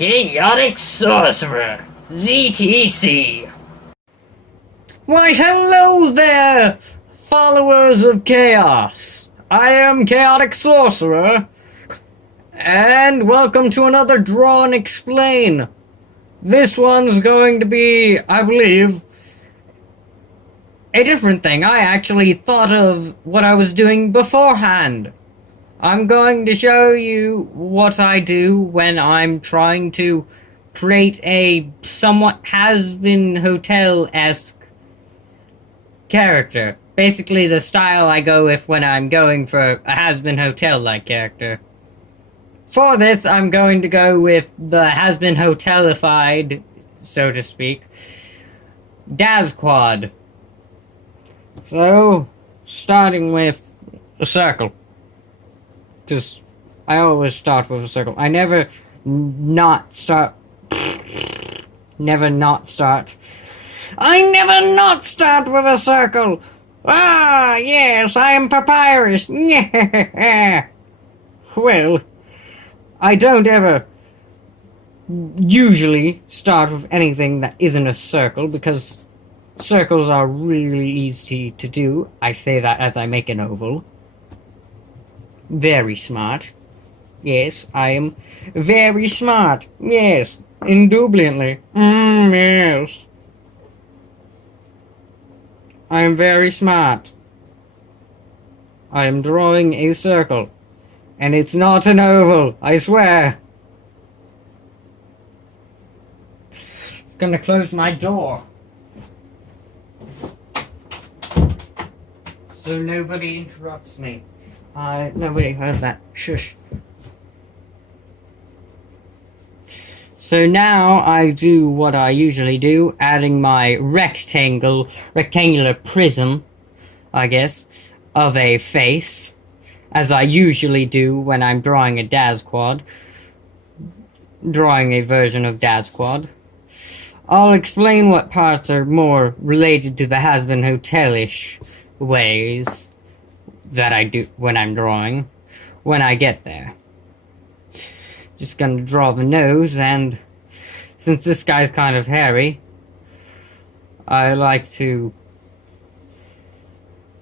Chaotic Sorcerer, ZTC. Why, hello there, followers of chaos. I am Chaotic Sorcerer, and welcome to another Draw and Explain. This one's going to be, I believe, a different thing. I actually thought of what I was doing beforehand. I'm going to show you what I do when I'm trying to create a somewhat Hazbin Hotel-esque character. Basically the style I go with when I'm going for a Hazbin Hotel-like character. For this, I'm going to go with the Hazbin Hotelified, so to speak, Dazquad. So, starting with a circle. Because I always start with a circle. I never not start with a circle! Ah, yes, I am papyrus! Yeah. Well, I don't ever usually start with anything that isn't a circle, because circles are really easy to do. I say that as I make an oval. Very smart. Yes, I am very smart. Yes, indubitably. Yes. I am very smart. I am drawing a circle. And it's not an oval, I swear. Gonna close my door, so nobody interrupts me. Nobody heard that. Shush. So now I do what I usually do, adding my rectangular prism, I guess, of a face, as I usually do when I'm drawing a Dazquad, drawing a version of Dazquad. I'll explain what parts are more related to the Hazbin Hotel-ish ways that I do when I'm drawing, when I get there. Just gonna draw the nose, and since this guy's kind of hairy, I like to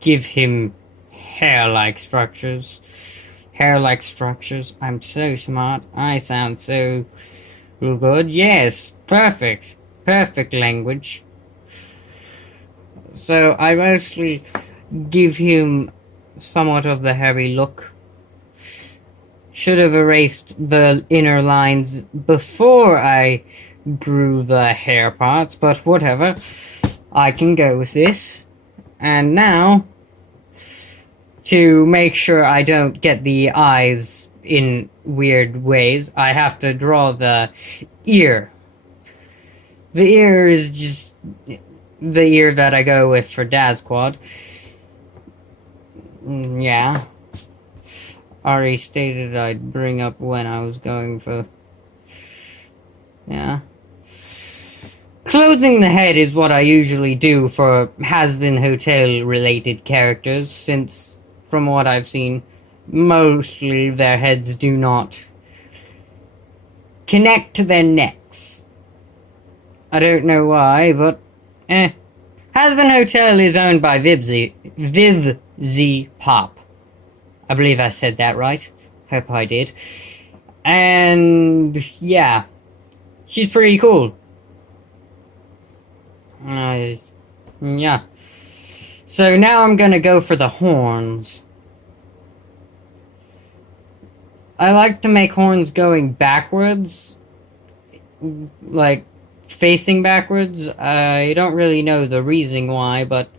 give him hair-like structures. Hair-like structures. I'm so smart. I sound so good. Yes, perfect. Perfect language. So I mostly give him somewhat of the hairy look. Should have erased the inner lines before I drew the hair parts, but whatever. I can go with this. And now, to make sure I don't get the eyes in weird ways, I have to draw the ear. The ear is just the ear that I go with for Dazquad. Yeah. Already stated I'd bring up when I was going for... Yeah. Clothing the head is what I usually do for Hazbin Hotel related characters, since from what I've seen, mostly their heads do not connect to their necks. I don't know why, but Hazbin Hotel is owned by VivziePop. I believe I said that right. Hope I did. And yeah, she's pretty cool. Yeah. So now I'm gonna go for the horns. I like to make horns going backwards, like facing backwards. I don't really know the reasoning why, but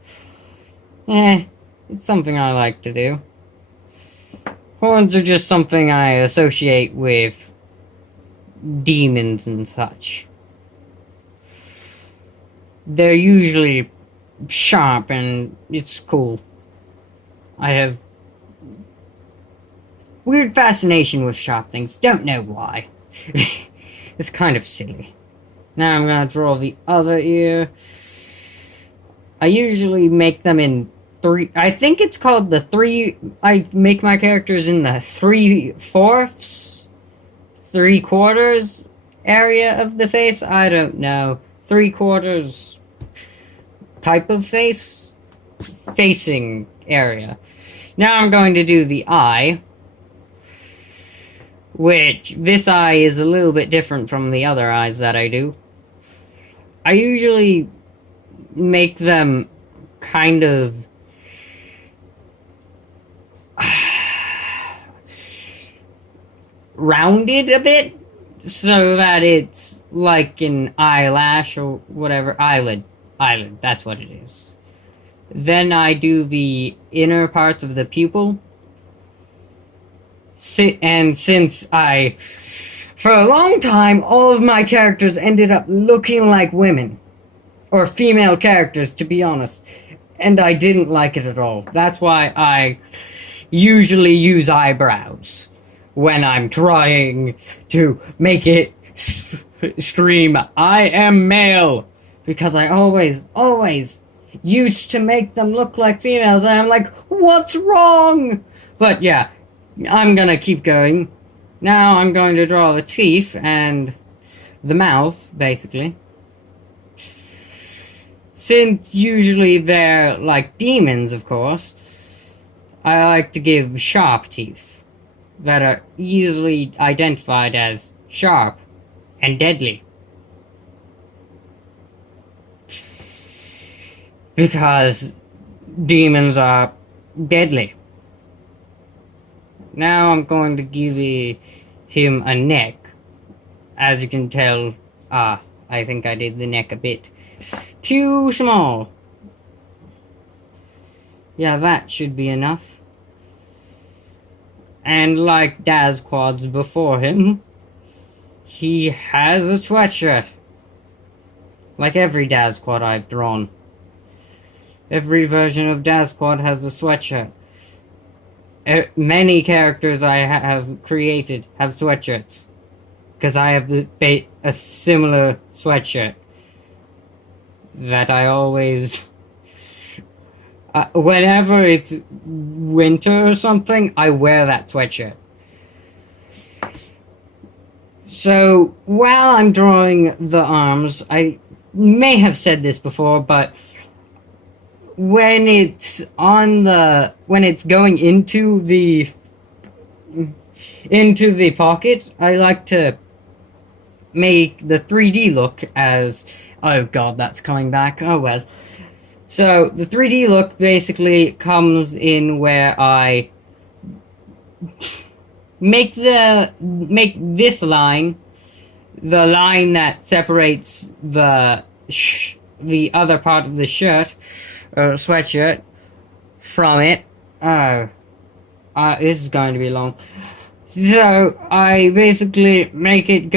it's something I like to do. Horns are just something I associate with demons and such. They're usually sharp and it's cool. I have weird fascination with sharp things. Don't know why. It's kind of silly. Now I'm gonna draw the other ear. I usually make them in three. I think it's called the three. I make my characters in the 3/4, 3/4 area of the face. I don't know. 3/4 type of face. Facing area. Now I'm going to do the eye. Which, this eye is a little bit different from the other eyes that I do. I usually make them kind of rounded a bit, so that it's like an eyelash or whatever. Eyelid, that's what it is. Then I do the inner parts of the pupil. And since for a long time, all of my characters ended up looking like women. Or female characters, to be honest. And I didn't like it at all. That's why I usually use eyebrows when I'm trying to make it scream, I am male. Because I always used to make them look like females. And I'm like, what's wrong? But yeah, I'm gonna keep going. Now I'm going to draw the teeth and the mouth, basically. Since usually they're like demons, of course, I like to give sharp teeth that are easily identified as sharp and deadly. Because demons are deadly. Now I'm going to give him a neck. As you can tell, I think I did the neck a bit too small. Yeah, that should be enough. And like Dazquad's before him, he has a sweatshirt. Like every Dazquad I've drawn. Every version of Dazquad has a sweatshirt. Many characters I have created have sweatshirts. Because I have a similar sweatshirt. That I always... whenever it's winter or something, I wear that sweatshirt. So, while I'm drawing the arms, I may have said this before, but when it's going into the pocket, I like to make the 3D look as, oh god, that's coming back, oh well. So, the 3D look basically comes in where I make this line, the line that separates the other part of the shirt, or sweatshirt, from it. This is going to be long. So, I basically make it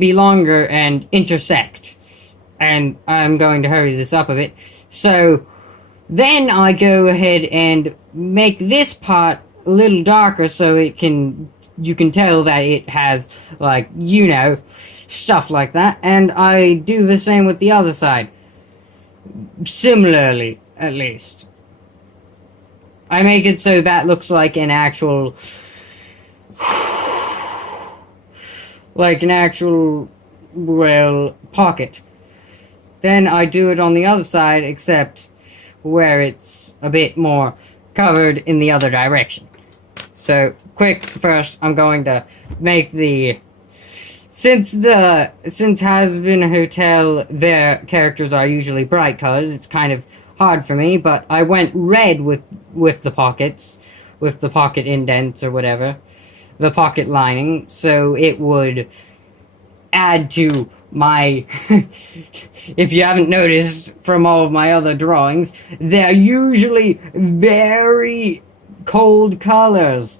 be longer and intersect. And I'm going to hurry this up a bit. So, then I go ahead and make this part a little darker so you can tell that it has, like, stuff like that. And I do the same with the other side. Similarly, at least. I make it so that looks like an actual... pocket. Then I do it on the other side, except where it's a bit more covered in the other direction. So, first, I'm going to make the... Since Hazbin Hotel, their characters are usually bright colors, it's kind of hard for me, but I went red with the pockets, with the pocket indents or whatever, the pocket lining, so it would add to my... If you haven't noticed from all of my other drawings, they're usually very cold colors.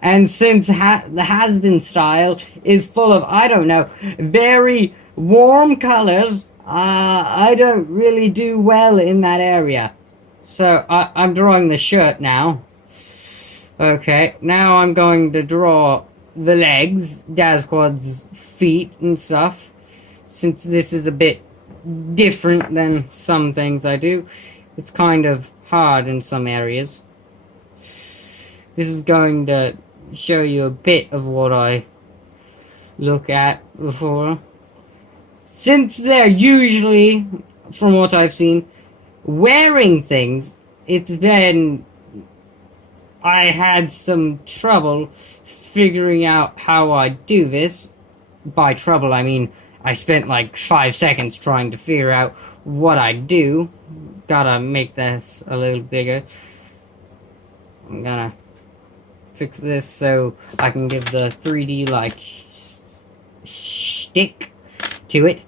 And since the Hazbin style is full of, I don't know, very warm colors, I don't really do well in that area. So, I'm drawing the shirt now. Okay, now I'm going to draw the legs, Dazquad's feet and stuff. Since this is a bit different than some things I do, it's kind of hard in some areas. This is going to show you a bit of what I look at before. Since they're usually, from what I've seen, wearing things, I had some trouble figuring out how I do this. By trouble, I mean I spent like 5 seconds trying to figure out what I do. Gotta make this a little bigger. I'm gonna fix this so I can give the 3D like shtick to it.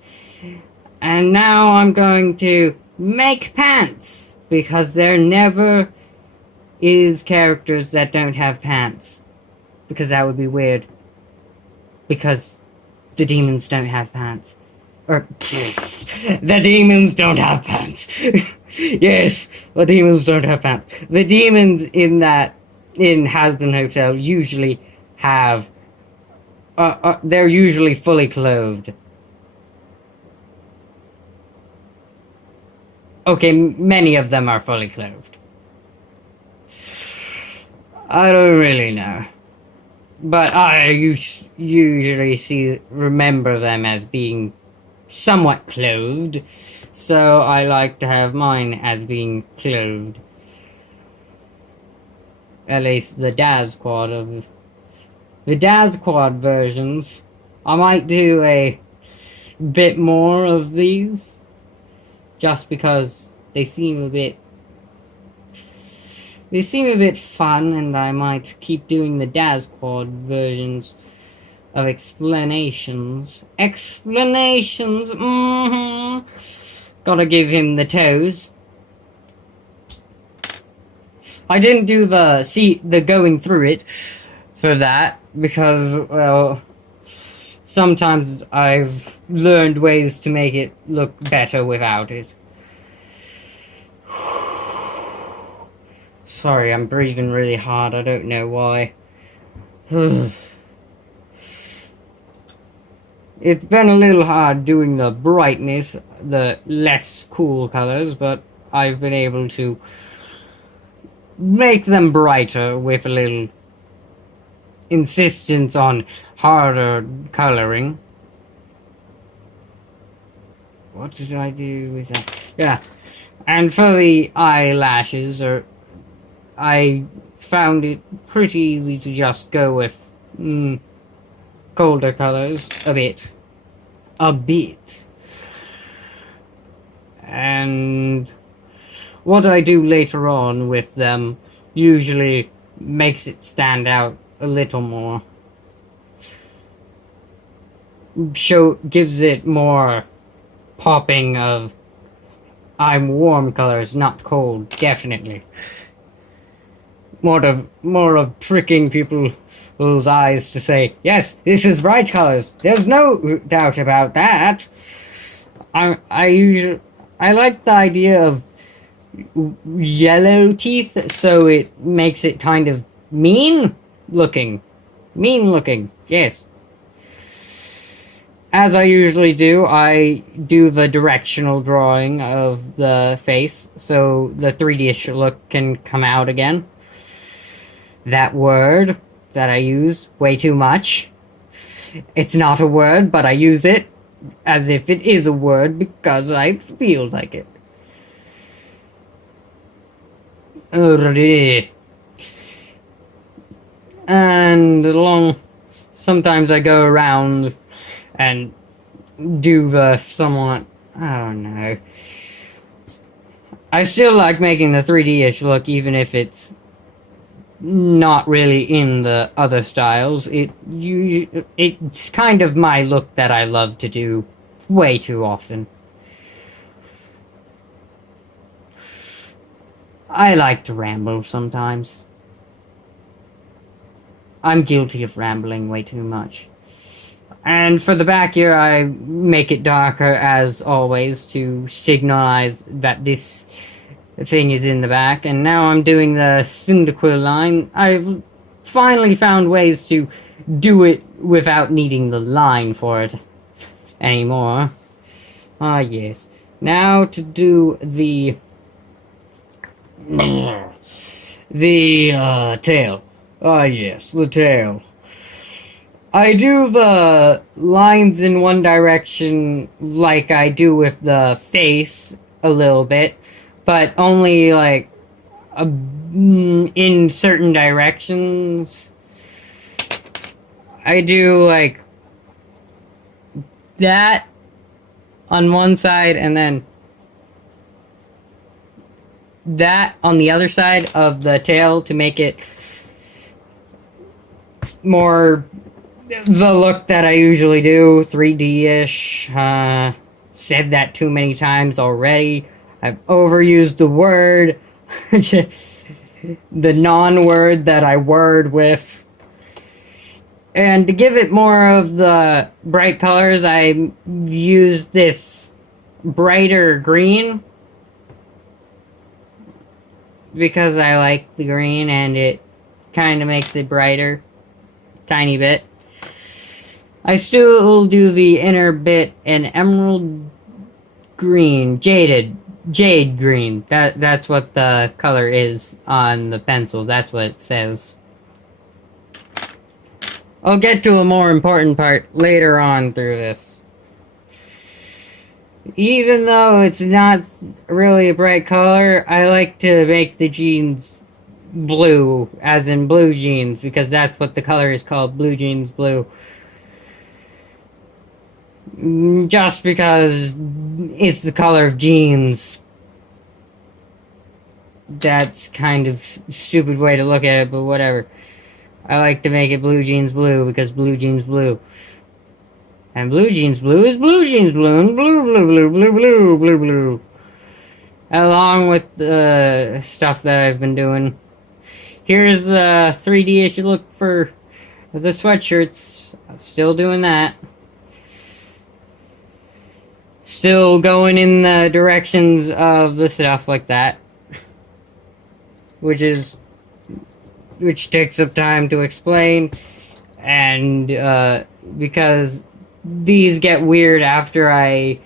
And now I'm going to make pants, because there never is characters that don't have pants, because that would be weird, because the demons don't have pants. Or the demons don't have pants. Yes, the demons don't have pants. The demons in Hazbin Hotel usually have they're usually fully clothed. Okay, many of them are fully clothed. I don't really know. But I usually remember them as being somewhat clothed. So I like to have mine as being clothed. At least the Dazquad versions. I might do a bit more of these, just because they seem a bit fun, and I might keep doing the Dazquad versions of explanations. Gotta give him the toes. I didn't do the going through it for that, because, well, sometimes I've learned ways to make it look better without it. Sorry, I'm breathing really hard. I don't know why. It's been a little hard doing the brightness, the less cool colors, but I've been able to make them brighter with a little insistence on harder coloring. What did I do with that? Yeah. And for the eyelashes, I found it pretty easy to just go with colder colors a bit. And what I do later on with them usually makes it stand out a little more. Gives it more popping of I'm warm colors, not cold, definitely. More of tricking people's eyes to say, yes, this is bright colors. There's no doubt about that. I like the idea of yellow teeth, so it makes it kind of mean looking, yes. As I usually do, I do the directional drawing of the face, so the 3D-ish look can come out again. That word that I use way too much. It's not a word, but I use it as if it is a word because I feel like it. And sometimes I go around and do the somewhat, I don't know. I still like making the 3D-ish look, even if it's not really in the other styles. It's kind of my look that I love to do way too often. I like to ramble sometimes. I'm guilty of rambling way too much. And for the back here, I make it darker as always to signalize that this thing is in the back. And now I'm doing the Cyndaquil line. I've finally found ways to do it without needing the line for it anymore. Ah, yes. Now to do the tail. Ah, yes, the tail. I do the lines in one direction like I do with the face a little bit, but only like in certain directions. I do like that on one side and then that on the other side of the tail to make it more the look that I usually do, 3D-ish. Said that too many times already. I've overused the word. The non-word that I word with. And to give it more of the bright colors, I used this brighter green. Because I like the green and it kind of makes it brighter. Tiny bit. I still do the inner bit in emerald green, jade green. That's what the color is on the pencil. That's what it says. I'll get to a more important part later on through this. Even though it's not really a bright color, I like to make the jeans blue, as in blue jeans, because that's what the color is called, blue jeans blue. Just because it's the color of jeans. That's kind of stupid way to look at it, but whatever. I like to make it blue jeans blue because blue jeans blue. And blue jeans blue is blue jeans blue and blue. Along with the stuff that I've been doing. Here's the 3D-ish look for the sweatshirts. Still doing that. Still going in the directions of the stuff like that. Which takes up time to explain. And because these get weird after I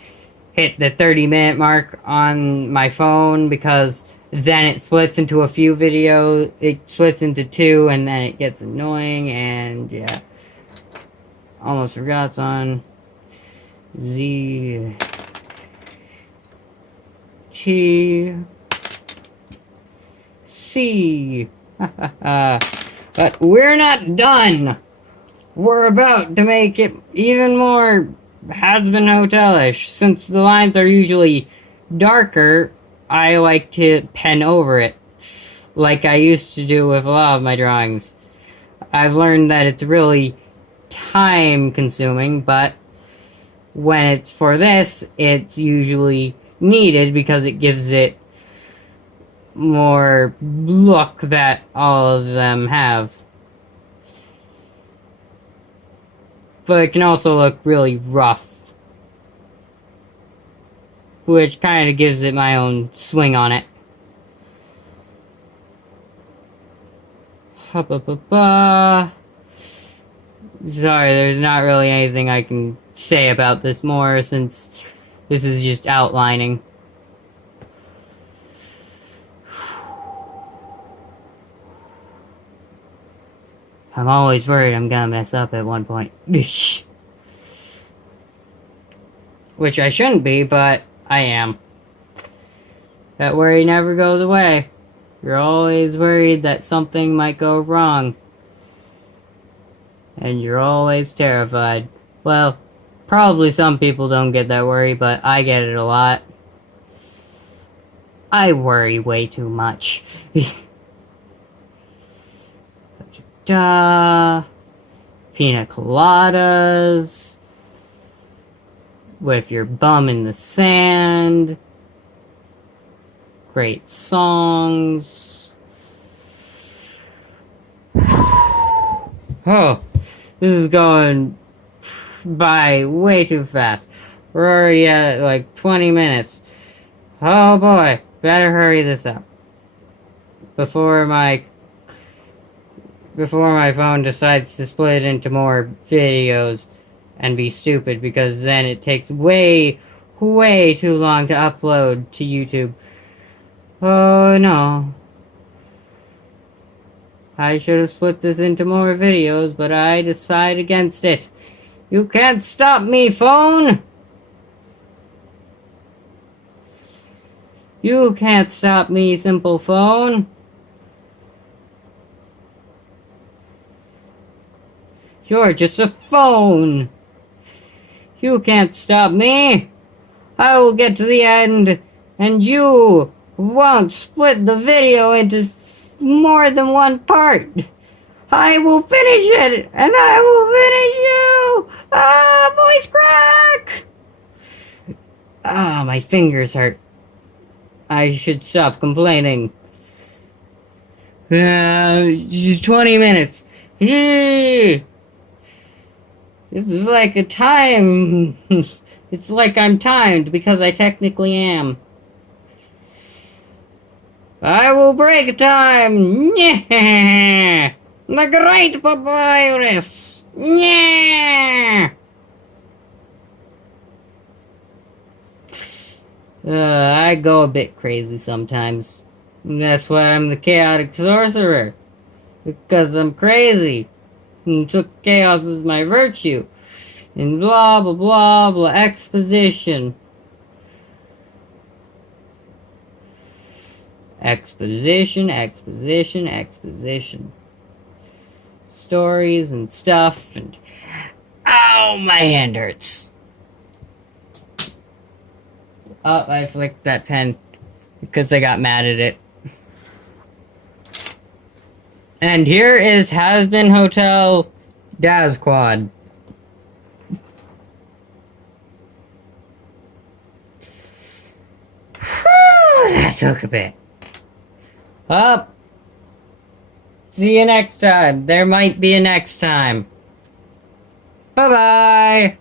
hit the 30-minute mark on my phone, because then it splits into a few videos, it splits into two, and then it gets annoying, and yeah. Almost forgot it's on Z T C. But we're not done. We're about to make it even more Hazbin Hotel-ish. Since the lines are usually darker, I like to pen over it, like I used to do with a lot of my drawings. I've learned that it's really time-consuming, but when it's for this, it's usually needed because it gives it more look that all of them have. But it can also look really rough, which kind of gives it my own swing on it. Sorry, there's not really anything I can say about this more since this is just outlining. I'm always worried I'm gonna mess up at one point. Which I shouldn't be, but I am. That worry never goes away. You're always worried that something might go wrong. And you're always terrified. Well, probably some people don't get that worry, but I get it a lot. I worry way too much. Pina coladas with your bum in the sand. Great songs. Oh, this is going by way too fast. We're already at like 20 minutes. Oh boy, better hurry this up before my phone decides to split into more videos and be stupid, because then it takes way too long to upload to YouTube. Oh no. I should have split this into more videos, but I decide against it. You can't stop me, phone! You can't stop me, simple phone. You're just a phone. You can't stop me. I will get to the end, and you won't split the video into more than one part. I will finish it, and I will finish you. Voice crack. My fingers hurt. I should stop complaining. 20 minutes. This is like a time. It's like I'm timed because I technically am. I will break time. Yeah. The great papyrus. Yeah. I go a bit crazy sometimes. That's why I'm the chaotic sorcerer. Because I'm crazy. And took chaos as my virtue. And blah blah blah blah exposition. Exposition. Stories and stuff and ow, my hand hurts. Oh, I flicked that pen because I got mad at it. And here is Hazbin Hotel, Dazquad. That took a bit. Up. See you next time. There might be a next time. Bye-bye.